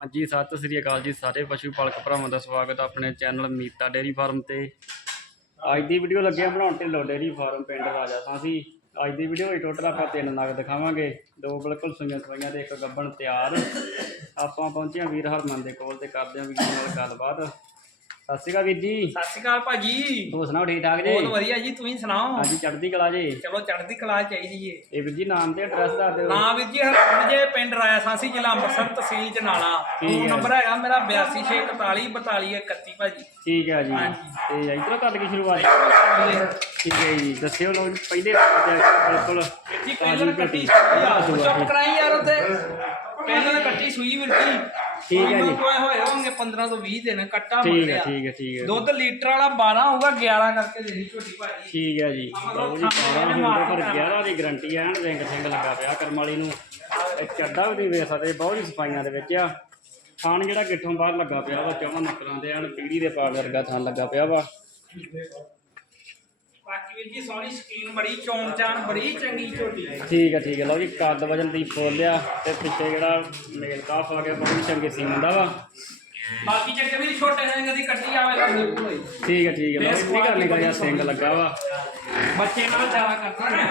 ਹਾਂਜੀ, ਸਤਿ ਸ੍ਰੀ ਅਕਾਲ ਜੀ ਸਾਰੇ ਪਸ਼ੂ ਪਾਲਕ ਭਰਾਵਾਂ ਦਾ ਸਵਾਗਤ ਹੈ ਆਪਣੇ ਚੈਨਲ ਮੀਤਾ ਡੇਅਰੀ ਫਾਰਮ ਤੇ। ਅੱਜ ਦੀ ਵੀਡੀਓ ਲੱਗੇ ਆ ਬਣਾਉਣ ਢਿੱਲੋਂ ਡੇਅਰੀ ਫਾਰਮ ਪਿੰਡ ਰਾਜਾ ਸਾਂ ਸੀ ਅੱਜ ਦੀ ਵੀਡੀਓ ਵਿੱਚ ਟੋਟਲ ਆਪਾਂ ਤਿੰਨ ਨਗ ਦਿਖਾਵਾਂਗੇ। ਦੋ ਬਿਲਕੁਲ ਸੁਈਆਂ ਸਵਾਈਆਂ ਤੇ ਇੱਕ ਗੱਬਣ ਤਿਆਰ। ਆਪਾਂ ਪਹੁੰਚੇ ਹਾਂ ਵੀਰ ਹਰਮਨ ਦੇ ਕੋਲ ਤੇ ਕਰਦੇ ਹਾਂ ਵੀਰ ਨਾਲ ਗੱਲਬਾਤ। ਸਤਿ ਸ਼੍ਰੀ ਅਕਾਲ ਵੀਰ ਜੀ। ਸਤਿ ਸ਼੍ਰੀ ਅਕਾਲ ਭਾਜੀ। ਹੋਰ ਸੁਣਾਓ ਠੀਕ ਠਾਕ ਜੀ? ਬਹੁਤ ਵਧੀਆ ਜੀ ਤੁਸੀਂ ਸੁਣਾਓ? ਹਾਂਜੀ ਚੜ੍ਹਦੀ ਕਲਾ ਜੀ। ਚਲੋ ਚੜ੍ਹਦੀ ਕਲਾ ਚਾਹੀਦੀ ਏ। ਇਹ ਵੀਰ ਜੀ ਨਾਮ ਤੇ ਐਡਰੈਸ ਦੱਸ ਦਿਓ। ਨਾਮ ਵੀਰ ਜੀ ਹਰਮਨ ਜੇ ਪਿੰਡ ਰਾਇਆ ਸਾਂਸੀ ਜ਼ਿਲ੍ਹਾ ਅੰਮ੍ਰਿਤਸਰ ਤਹਿਸੀਲ ਜਨਾਲਾ। ਫੋਨ। ਨੰਬਰ ਹੈਗਾ ਮੇਰਾ 8241 4231 ਭਾਜੀ। ਠੀਕ ਹੈ ਜੀ। ਤੇ ਇਧਰੋਂ ਕਰ ਲਈਏ ਸ਼ੁਰੂਆਤ ਠੀਕ ਹੈ ਜੀ ਦੱਸਿਓ ਲੋ ਪਹਿਲੇ ਬਿਲਕੁਲ ਜੀ ਪਹਿਲਾਂ ਕੱਟੀ ਸੂਈ ਆ। ਚੁੱਪ ਕਰਾਈ ਯਾਰ ਉੱਥੇ। ਪਹਿਲਾਂ ਕੱਟੀ ਸੂਈ ਵੀਰ ਜੀ। ਠੀਕ ਹੈ ਜੀ। ਕੋਈ ਹੋਏ ਹੋਣਗੇ 15 ਤੋਂ 20 ਦਿਨ ਕੱਟਾ ਠੀਕ ਹੈ ਠੀਕ ਹੈ ਠੀਕ ਹੈ ਦੁੱਧ ਲੀਟਰ ਵਾਲਾ 12 ਹੋਊਗਾ 11 ਕਰਕੇ ਦੇਣੀ ਝੋਟੀ ਭਾਜੀ। ਠੀਕ ਹੈ ਜੀ। ਲਓ ਜੀ 12 ਹੁੰਦੇ ਪਰ 11 ਦੀ ਗਰੰਟੀ ਐਨ ਰਿੰਗ ਸਿੰਘ ਲੱਗਾ ਪਿਆ ਕਰਮ ਵਾਲੀ ਨੂੰ। ਚੱਡਾ ਵੀ ਨਹੀਂ ਸਕਦੇ ਬਹੁਤ ਹੀ ਸਫਾਈਆਂ ਦੇ ਵਿੱਚ ਆ। ਥਾਣ ਜਿਹੜਾ ਗਿੱਠੋਂ ਬਾਹਰ ਲੱਗਾ ਪਿਆ ਵਾ ਚੌਵਾਂ ਨਕਲਾਂ ਦੇ ਐਨ ਪੀੜੀ ਦੇ ਪਾੜ ਵਰਗਾ ਥਾਣ ਲੱਗਾ ਪਿਆ ਵਾ। ਵੀਰ ਜੀ ਸੋਹਣੀ ਸਕੀਨ ਬੜੀ ਚੋਣ ਚਾਣ ਬੜੀ ਚੰਗੀ ਝੋਟੀ ਠੀਕ ਹੈ ਠੀਕ ਹੈ ਲਓ ਜੀ ਕੱਦ ਵਜਨ ਦੀ ਫੁੱਲ ਆ ਤੇ ਪਿੱਛੇ ਜਿਹੜਾ ਮੇਲ ਕਾਫ ਆ ਗਿਆ ਬਹੁਤ ਹੀ ਚੰਗੇ ਸੀ ਮੁੰਡਾ ਵਾ। ਬਾਕੀ ਚੱਕੇ ਵੀ ਛੋਟੇ ਸਿੰਘ ਦੀ ਕੱਟੀ ਆਵੇ ਹੋਈ। ਠੀਕ ਹੈ ਠੀਕ ਹੈ ਲਓ ਜੀ ਕਰਨੇ ਦਾ ਜਾਂ ਸਿੰਘ ਲੱਗਾ ਵਾ। ਬੱਚੇ ਨਾਲ ਜ਼ਿਆਦਾ ਕਰਦੇ ਨੇ।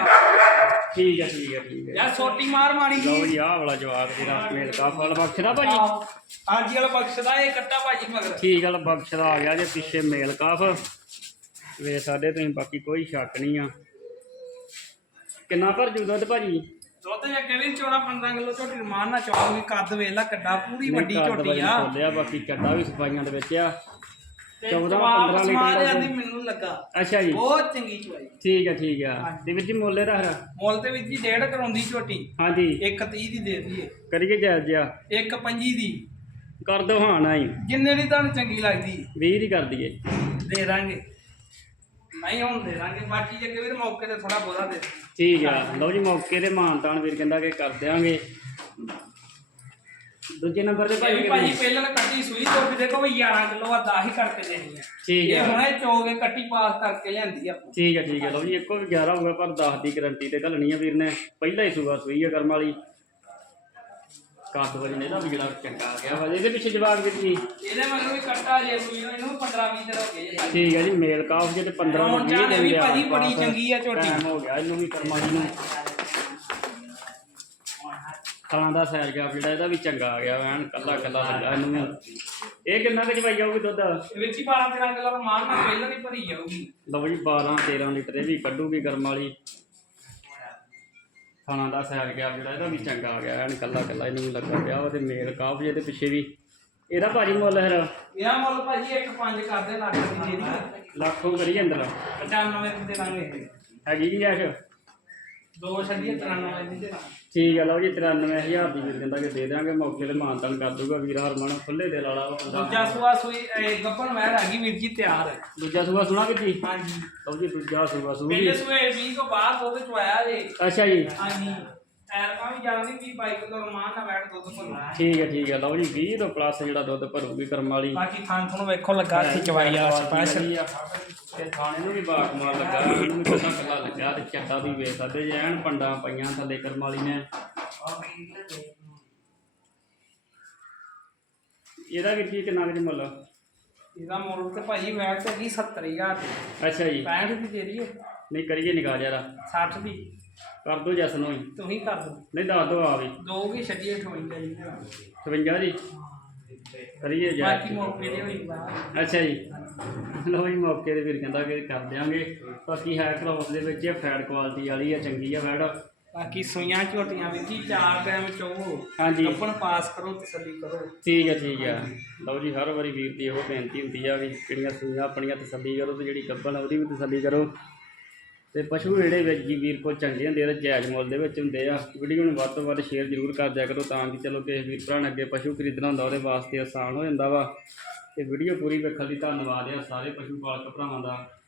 ਠੀਕ ਹੈ ਠੀਕ ਹੈ ਠੀਕ ਹੈ ਯਾਰ ਛੋਟੀ ਮਾਰ ਮਾਰੀ ਲਓ ਜੀ ਆਹ ਵਾਲਾ ਜਵਾਬ ਜਿਹੜਾ ਮੇਲ ਕਾਫ ਵਾਲਾ ਬਖਸ਼ਦਾ ਭਾਜੀ। ਹਾਂਜੀ ਵਾਲਾ ਬਖਸ਼ਦਾ ਇਹ ਕੱਟਾ ਭਾਜੀ ਮਗਰ। ਠੀਕ ਗੱਲ ਬਖਸ਼ਦਾ ਆ ਗਿਆ ਜੇ ਪਿੱਛੇ ਮੇਲ ਕਾਫ ਵੇ ਸਾਡੇ ਤੁਸੀਂ ਬਾਕੀ ਕੋਈ ਸ਼ੱਕ ਨਹੀਂ ਆ। ਕਿੰਨਾ ਭਰ ਜੂ ਦੁੱਧ ਭਾਜੀ? ਦੁੱਧ ਜੇ ਕਿਵੇਂ 14 15 ਕਿਲੋ ਝੋਟੀ ਨੂੰ ਮਾਰ ਨਾ ਚਾਹੋਗੇ ਕੱਦ ਵੇਲਾ ਕੱਡਾ ਪੂਰੀ ਵੱਡੀ ਝੋਟੀ ਆ। ਖੋਲਿਆ ਬਾਕੀ ਚੱਡਾ ਵੀ ਸਫਾਈਆਂ ਦੇ ਵਿੱਚ ਆ। ਤੇ 14 ਜਵਾਬ 15 ਸਮਾਨ ਲੀਟਰ ਦੁੱਧ। ਮੈਨੂੰ ਲੱਗਾ। ਅੱਛਾ ਜੀ। ਬਹੁਤ ਚੰਗੀ ਚੁਆਈ। ਠੀਕ ਹੈ ਠੀਕ ਆ। ਤੇ ਵੀਰ ਜੀ ਮੋਲੇ ਦਾ ਹਰਾ ਮੁੱਲ ਤੇ ਵਿੱਚ ਜੀ ਡੇਢ ਕਰਾਉਂਦੀ ਝੋਟੀ। ਹਾਂਜੀ। ਇੱਕ 30 ਦੀ ਦੇ ਦਈਏ। ਕਰੀਏ ਜਾਇਜ਼ ਜਿਆ ਇੱਕ 25 ਦੀ। ਕਰ ਦੋ ਹਾਂ ਨਾ ਹੀ। ਜਿੰਨੇ ਦੀ ਤੁਹਾਨੂੰ ਚੰਗੀ ਲੱਗਦੀ। 20 ਦੀ ਕਰ ਦਈਏ। ਦੇ ਦਾਂਗੇ। ਨਹੀਂ ਹੁਣ ਦੇ ਦਾਂਗੇ ਬਾਕੀ ਜੇ ਕਿਵੇਂ ਮੌਕੇ ਤੇ ਥੋੜਾ ਬੋਲਾ ਦੇ। ਠੀਕ ਆ ਲਓ ਜੀ ਮੌਕੇ ਤੇ ਮਾਨਤਾਨ ਵੀਰ ਕਹਿੰਦਾ ਕਿ ਕਰ ਦਿਆਂਗੇ। ਦੂਜੇ ਨੰਬਰ ਤੇ ਭਾਈ ਭਾਈ ਪਹਿਲਾਂ ਤਾਂ ਕੱਟੀ ਸੂਈ ਤੋਂ ਵੀ ਦੇਖੋ ਵੀ 11 ਕਿਲੋ ਆ 10 ਹੀ ਕਰਕੇ ਦੇਣੀ ਆ। ਠੀਕ ਇਹ ਆ ਹੁਣੇ ਚੋਗੇ ਕੱਟੀ ਪਾਸ ਕਰਕੇ ਲਿਆਂਦੀ ਆ। ਠੀਕ ਹੈ ਠੀਕ ਹੈ ਲਓ ਜੀ ਇੱਕੋ ਵੀ 11 ਹੋਊਗਾ ਪਰ 10 ਦੀ ਗਾਰੰਟੀ ਤੇ ਘੱਲਣੀ ਆ ਵੀਰ ਨੇ। ਪਹਿਲਾ ਹੀ ਸੂਆ ਸੂਈ ਆ ਕਰਮ ਵਾਲੀ। ਕੱਦ ਵਜਨ ਇਹਦਾ ਵੀ ਜਿਹੜਾ ਚੰਗਾ ਆ ਗਿਆ ਵਾ। ਇਹਦੇ ਪਿੱਛੇ ਜਵਾਬ ਜੀ ਇਹਦੇ ਮਗਰ ਵੀ ਕੱਟਾ ਜੇ ਨੂੰ ਇਹਨੂੰ 15 20 ਦਿਨ ਹੋ ਗਏ ਜੀ ਭਾਜੀ। ਠੀਕ ਹੈ ਜੀ ਮੇਲ ਕਾਫ ਜੇ ਤੇ 15 ਹੁਣ ਤੋਂ 20 ਚਾਹੇ ਦਿਨ ਵੀ ਭਾਜੀ ਬੜੀ। ਚੰਗੀ ਆ ਝੋਟੀ। ਟਾਈਮ ਹੋ ਗਿਆ ਇਹਨੂੰ ਵੀ ਕਰਮਾ ਜੀ ਨੂੰ। ਥਾਂ ਦਾ ਸੈਰ ਗਿਆ ਜਿਹੜਾ ਇਹਦਾ ਵੀ ਚੰਗਾ ਆ ਗਿਆ ਐਨ ਕੱਲਾ ਕੱਲਾ ਲੱਗਾ ਇਹਨੂੰ ਵੀ। ਇਹ ਕਿੰਨਾ ਕੁ ਚਵਾਈ ਜਾਊਗੀ ਦੁੱਧ? ਵਿੱਚ ਹੀ 12 13 ਕਿਲੋ ਮਾਰ ਪਹਿਲਾਂ ਹੀ ਭਰੀ ਜਾਊਗੀ। ਲਓ ਜੀ 12 13 ਲੀਟਰ ਇਹ ਵੀ ਕੱਢੂਗੀ ਗਰਮ ਵਾਲੀ ਖਾਣਾ ਦਾ ਸੈਰ ਗਿਆ ਜਿਹੜਾ ਇਹਦਾ ਵੀ ਚੰਗਾ ਆ ਗਿਆ ਐਨ ਕੱਲਾ ਕੱਲਾ ਇਹਨੂੰ ਵੀ ਲੱਗਾ ਪਿਆ ਤੇ ਮੇਲ ਕਾਫ ਜੇ ਤੇ ਪਿੱਛੇ ਵੀ। ਇਹਦਾ ਭਾਜੀ ਮੁੱਲ ਹੈ ਇਹਦਾ ਮੁੱਲ ਭਾਜੀ ਇੱਕ ਪੰਜ ਕਰਦੇ ਲੱਖ ਦੀ ਦੀ ਲੱਖੋਂ ਕਰੀ ਅੰਦਰ। 95 ਦੀ ਦਾਂਗੇ। ਹੈਗੀ ਜੀ ਐਸ਼ ਦੋ ਛੱਡੀਏ 93 ਦੀ ਦੇ ਦਾਂਗੇ ਠੀਕ ਹੈ ਲਓ ਜੀ 93000 ਦੀ ਵੀਰ ਕਹਿੰਦਾ ਕਿ ਦੇ ਦਿਆਂਗੇ ਮੌਕੇ ਤੇ ਮਾਨਤਨ ਕਰ ਦੂਗਾ ਵੀਰ ਹਰਮਨ ਖੁੱਲੇ ਦੇ ਲਾਲਾ ਵਾ ਬੰਦਾ ਦੂਜਾ ਸੂਆ ਸੂਈ ਇਹ ਗੱਪਣ ਵੈਰ ਹੈਗੀ ਵੀਰ ਜੀ ਤਿਆਰ। ਹੈ ਦੂਜਾ ਸੂਆ ਸੁਣਾ ਕਿ ਜੀ ਹਾਂਜੀ। ਲਓ ਜੀ ਦੂਜਾ ਸੂਆ ਸੂਈ ਪਹਿਲੇ ਸੂਏ 20 ਤੋਂ ਬਾਅਦ ਦੁੱਧ ਚੁਆਇਆ ਜੇ। ਅੱਛਾ ਜੀ। ਹਾਂਜੀ। ਐਰਕਾ ਵੀ ਜਾਣਦੀ ਵੀ ਬਾਈਕ ਤੋਂ ਰਮਾਨ ਨਾਲ ਬੈਠ ਦੁੱਧ ਭਰੂ ਠੀਕ ਹੈ ਠੀਕ ਹੈ। ਲਓ ਜੀ 20 ਤੋਂ ਪਲੱਸ ਜਿਹੜਾ ਦੁੱਧ ਭਰੂਗੀ ਕਰਮ ਵਾਲੀ। ਬਾਕੀ ਥਾਂ ਤੁਹਾਨੂੰ ਵੇਖੋ ਲੱਗਾ ਇੱਥੇ ਚਵਾਈ ਵਾਲਾ ਸਪੈਸ਼ਲ। ਤੇ ਥਾਣੇ ਨੂੰ ਵੀ ਬਾਕ ਮਾਰ ਲੱਗਾ ਇਹਨੂੰ ਵੀ ਕੱਲਾ ਕੱਲਾ ਲੱਗਾ ਤੇ ਚੱਟਾ ਵੀ ਵੇਚ ਸਕਦੇ ਜੇ ਐਨ ਪੰਡਾਂ ਪਈਆਂ ਥੱਲੇ ਕਰਮ ਵਾਲੀ ਨੇ। ਇਹਦਾ ਵੀ ਕੀ ਕਿੰਨਾ ਕੁ ਜੀ ਮੁੱਲ? ਇਹਦਾ ਮੁੱਲ ਤੇ ਭਾਜੀ ਵੈਟ ਤੇ 70000 ਅੱਛਾ ਜੀ। 65 ਦੀ ਦੇ ਦਈਏ। ਨਹੀਂ ਕਰੀਏ ਨਿਕਾਹ ਜਰਾ। 60 ਦੀ। ਕਰ ਦੋ ਜਸ ਨੂੰ ਹੀ। ਤੁਸੀਂ ਕਰ ਦੋ। ਨਹੀਂ ਦੱਸ ਦੋ ਆ ਵੀ। ਦੋ ਵੀ ਛੱਡੀਏ 58 ਦੀ 57 ਜੀ? ਕਰੀਏ ਜਾ। ਬਾਕੀ ਮੌਕੇ ਦੇ ਹੋਈ ਬਾਅਦ। ਅੱਛਾ ਜੀ। ਲਓ ਜੀ ਮੌਕੇ ਦੇ ਵੀਰ ਕਹਿੰਦਾ ਕਿ ਕਰ ਦਿਆਂਗੇ। ਬਾਕੀ ਹੈ ਕਲੌਸ ਦੇ ਵਿੱਚ ਫੈਟ ਕੁਆਲਿਟੀ ਵਾਲੀ ਆ ਚੰਗੀ ਆ ਵੈੜ ਬਾਕੀ ਸੂਈਆਂ ਝੋਟੀਆਂ ਵਿੱਚ ਹੀ ਚਾਰ ਟਾਈਮ ਚੋਵੋ ਹਾਂਜੀ। ਕੱਪਣ ਪਾਸ ਕਰੋ ਤਸੱਲੀ ਕਰੋ। ਠੀਕ ਹੈ ਠੀਕ ਹੈ ਲਓ ਜੀ ਹਰ ਵਾਰੀ ਵੀਰ ਦੀ ਉਹ ਬੇਨਤੀ ਹੁੰਦੀ ਆ ਵੀ ਜਿਹੜੀਆਂ ਸੂਈਆਂ ਆਪਣੀਆਂ ਤਸੱਲੀ ਕਰੋ ਤੇ ਜਿਹੜੀ ਆ ਉਹਦੀ ਵੀ ਤਸੱਲੀ ਕਰੋ। ਤੇ ਪਸ਼ੂ ਜਿਹੜੇ ਵਿੱਚ ਜੀ ਵੀਰ ਕੋਲ ਚੰਗੇ ਹੁੰਦੇ ਆ ਤੇ ਜਾਇਜ਼ ਮੁੱਲ ਦੇ ਵਿੱਚ ਹੁੰਦੇ ਆ, ਵੀਡੀਓ ਨੂੰ ਵੱਧ ਤੋਂ ਵੱਧ ਸ਼ੇਅਰ ਜ਼ਰੂਰ ਕਰ ਦਿਆ ਕਰੋ ਤਾਂ ਕਿ ਚਲੋ ਕਿਸੇ ਵੀਰ ਭਰਾ ਨੇ ਅੱਗੇ ਪਸ਼ੂ ਖਰੀਦਣਾ ਹੁੰਦਾ ਉਹਦੇ ਵਾਸਤੇ ਆਸਾਨ ਹੋ ਜਾਂਦਾ ਵਾ। ਤੇ ਵੀਡੀਓ ਪੂਰੀ ਵੇਖਣ ਲਈ ਧੰਨਵਾਦ ਆ ਸਾਰੇ ਪਸ਼ੂ ਪਾਲਕ ਭਰਾਵਾਂ ਦਾ।